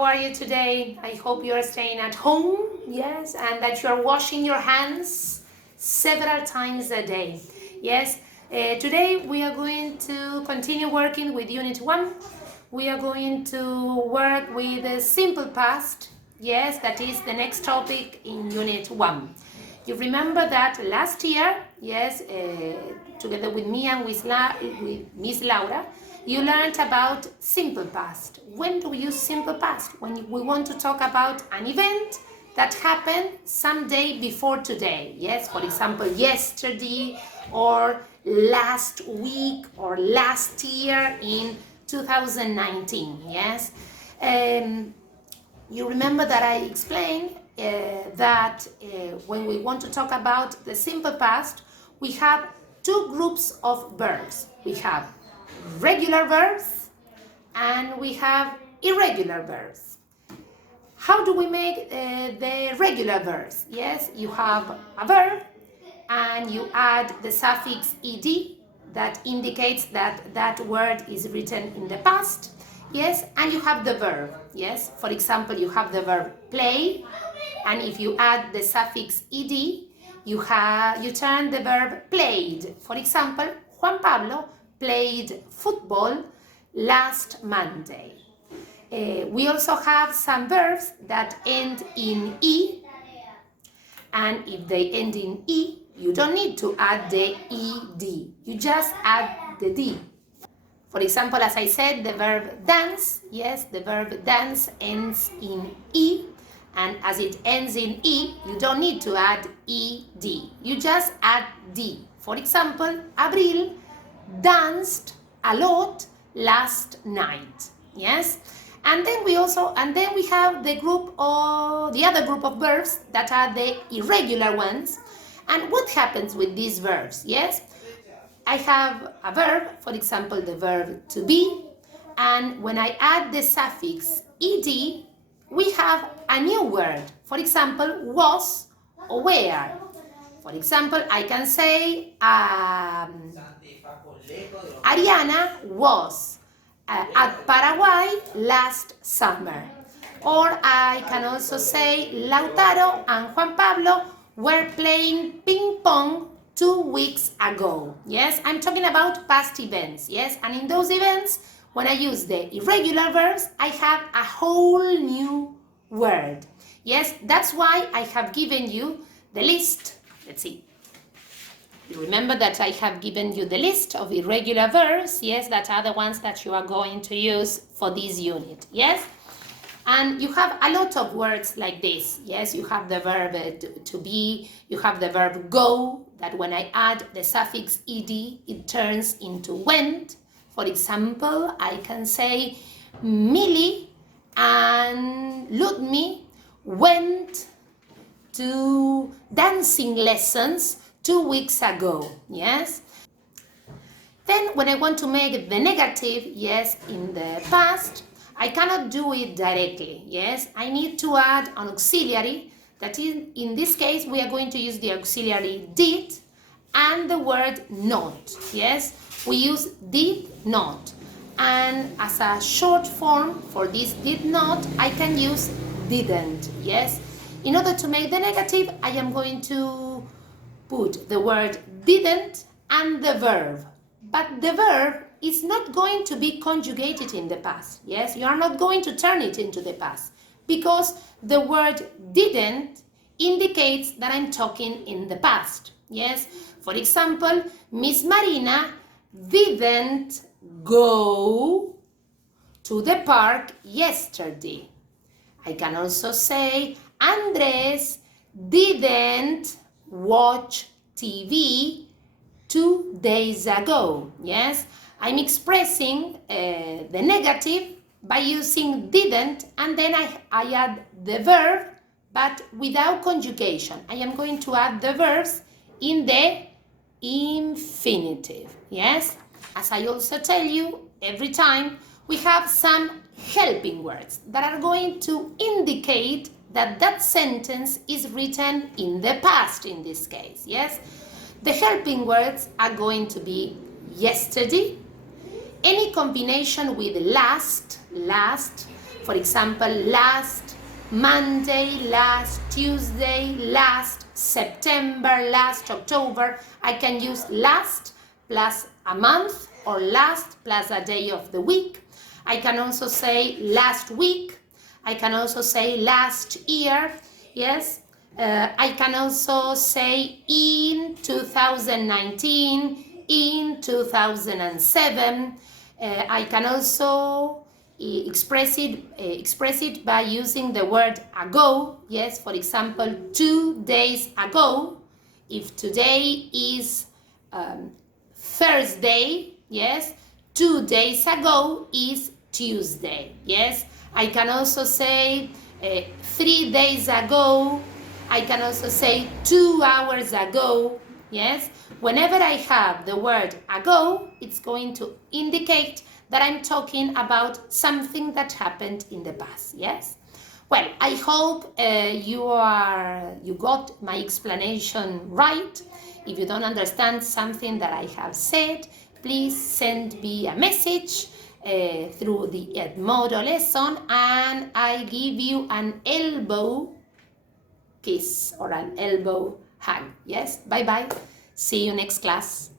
how are you today? I hope you are staying at home, yes, and that you are washing your hands several times a day, yes. Today we are going to continue working with Unit 1. We are going to work with the simple past, yes, that is the next topic in Unit 1. You remember that last year, yes, together with me and with Miss Laura, you learned about simple past. When do we use simple past? When we want to talk about an event that happened some day before today. Yes, for example, yesterday or last week or last year in 2019. Yes. You remember that I explained that when we want to talk about the simple past, we have two groups of verbs. We have regular verbs and we have irregular verbs. How do we make the regular verbs? Yes, you have a verb and you add the suffix ed that indicates that that word is written in the past. Yes, and you have the verb. Yes, for example, you have the verb play, and if you add the suffix ed, you turn the verb played. For example, Juan Pablo played football last Monday. We also have some verbs that end in e, and if they end in e, you don't need to add the ed. You just add the d. For example, as I said, the verb dance, yes, the verb dance ends in e, and as it ends in e, you don't need to add ed. You just add d. For example, Abril danced a lot last night. Yes, and then we have the other group of verbs that are the irregular ones. And what happens with these verbs? Yes, I have a verb, for example, the verb to be, and when I add the suffix ed, we have a new word. For example, was or were. For example, I can say Ariana was at Paraguay last summer. Or I can also say Lautaro and Juan Pablo were playing ping pong 2 weeks ago. Yes, I'm talking about past events. Yes, and in those events, when I use the irregular verbs, I have a whole new word. Yes, that's why I have given you the list. Let's see. You remember that I have given you the list of irregular verbs, yes, that are the ones that you are going to use for this unit, yes? And you have a lot of words like this, yes? You have the verb to be, you have the verb go, that when I add the suffix ed, it turns into went. For example, I can say Millie and Ludmi went to dancing lessons 2 weeks ago, yes? Then when I want to make the negative, yes, in the past, I cannot do it directly, yes? I need to add an auxiliary, that is, in this case, we are going to use the auxiliary did and the word not, yes? We use did not. And as a short form for this did not, I can use didn't, yes? In order to make the negative, I am going to put the word didn't and the verb. But the verb is not going to be conjugated in the past. Yes, you are not going to turn it into the past because the word didn't indicates that I'm talking in the past. Yes, for example, Miss Marina didn't go to the park yesterday. I can also say Andres didn't watch TV 2 days ago. Yes, I'm expressing the negative by using didn't, and then I add the verb, but without conjugation. I am going to add the verbs in the infinitive. Yes, as I also tell you every time, we have some helping words that are going to indicate that that sentence is written in the past in this case, yes? The helping words are going to be yesterday, any combination with last, For example, last Monday, last Tuesday, last September, last October. I can use last plus a month or last plus a day of the week. I can also say last week. I can also say last year. Yes. I can also say in 2019, in 2007. I can also express it by using the word ago. Yes, for example, 2 days ago. If today is Thursday, yes, 2 days ago is Tuesday. Yes, I can also say 3 days ago. I can also say 2 hours ago. Yes, whenever I have the word ago, it's going to indicate that I'm talking about something that happened in the past. Yes. Well, I hope you got my explanation right. If you don't understand something that I have said, please send me a message through the Edmodo lesson, and I give you an elbow kiss or an elbow hug. Yes, bye bye. See you next class.